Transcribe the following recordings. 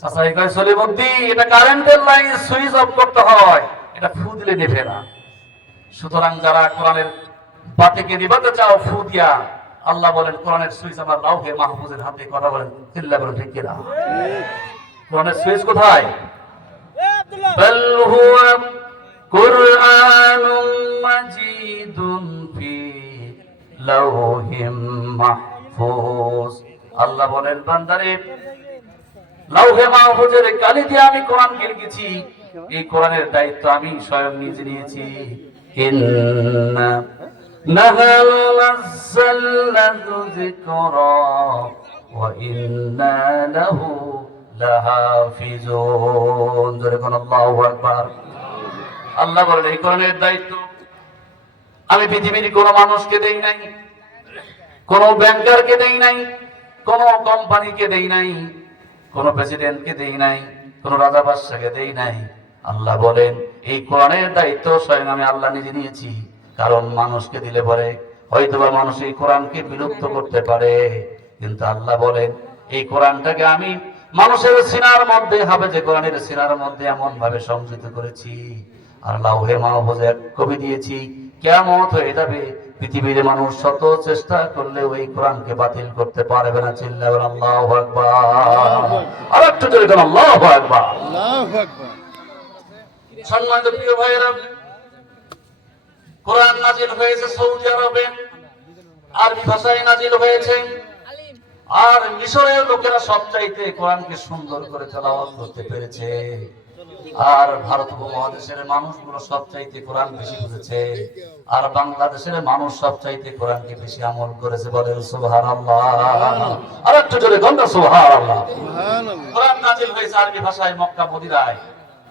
সাসাই কয় সলিমুদ্দি, এটা কারেন্টের লাইন, সুইচ অফ করতে হয়, এটা ফু দিলে নেভে না। সুতরাং যারা কোরআনের বাতিকে নিভাতে চাও ফু দিয়া, আল্লাহ বলেন কোরআনের সুইচ আমার লাউহে মাহফুজের হাতে। কথা বলেন চিল্লা বলেন ঠিক কিনা? কোরআনের সুইচ কোথায়? বাল হুয়া কুরআনুম মাজিদুন ফি লাউহিম মাহফুজ। আল্লাহ বলেন বান্দারে, লাউহে মাহফুজের কালি দিয়ে আমি কোরআনকে লিখেছি। এই কোরআনের দায়িত্ব আমি স্বয়ং নিজে নিয়েছি। ইন্না নাহনু নাযালনা যিকরা ওয়া ইন্না লাহু লাহাফিজুন। জোরে কোন আল্লাহু আকবার। আল্লাহ বলেন এই কোরআনের দায়িত্ব আমি পৃথিবীর কোন মানুষকে দেই নাই, কোন ব্যাংকারকে দেই নাই, কোন কোম্পানিকে দেই নাই, কোন প্রেসিডেন্টকে দেই নাই, কোন রাজা বাদশাকে দেই নাই। আল্লাহ বলেন এই কোরআনের দায়িত্ব স্বয়ং আমি আল্লাহ নিজে নিয়েছি। কারণ মানুষকে দিলে পরে হয়তোবা মানুষ এই কোরআনকে বিলুপ্ত করতে পারে, কিন্তু আল্লাহ বলেন এই কোরআনটাকে আমি মানুষের সিনার মধ্যে, হাফেজে কোরআনের সিনার মধ্যে এমন ভাবে সংযুক্ত করেছি আর লাউহে মাহফুজে এক কপি দিয়েছি। কিয়ামত হয়ে যাবে, পৃথিবীর মানুষ শত চেষ্টা করলে ওই কোরআনকে বাতিল করতে পারবে না। চিল্লাহ আল্লাহু আকবার। আর একটু জোরে বলুন আল্লাহু আকবার। আল্লাহু আকবার। সম্মানিত প্রিয় ভাইয়েরা, কোরআন নাজিল হয়েছে সৌদি আরবে, আরবি ভাষায় নাজিল হয়েছে। আর মিশরের লোকেরা সবচাইতে কোরআনকে সুন্দর করে তেলাওয়াত করতে পেরেছে। আর ভারত উপমহাদেশের মানুষগুলো সবচাইতে কোরআন বেশি বুঝেছে। আর বাংলাদেশের মানুষ সবচাইতে কোরআনকে বেশি আমল করেছে। বলেন সুবহানাল্লাহ। আর একটু জোরে বলুন সুবহানাল্লাহ। কোরআন নাজিল হয়েছে আরবি ভাষায় মক্কা মদিনায়।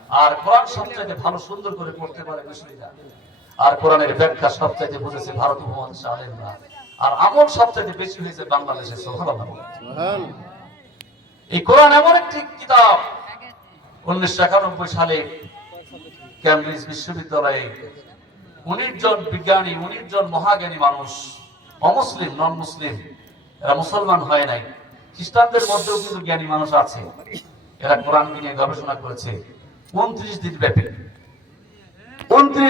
আর কোরআন সবচাইতে ভালো সুন্দর করে পড়তে পারে মিশরীরা। আর কোরআনের ব্যাখ্যা সবচাইতে বুঝেছে ভারত উপমহাদেশের আলেমরা। আর আমল সবচাইতে বেশি হয়েছে বাংলাদেশে। সুবহানাল্লাহ। এই কোরআন এমন একটি কিতাব, 1991 সালে ক্যামব্রিজ বিশ্ববিদ্যালয়ে 19 জন বিজ্ঞানী, 19 জন মহাজ্ঞানী মানুষ, অমুসলিম, নন মুসলিম, এরা মুসলমান হয় নাই, খ্রিস্টানদের মধ্যেও কিন্তু জ্ঞানী মানুষ আছে, এরা কোরআন নিয়ে গবেষণা করেছে 29 দিন ব্যাপী। 29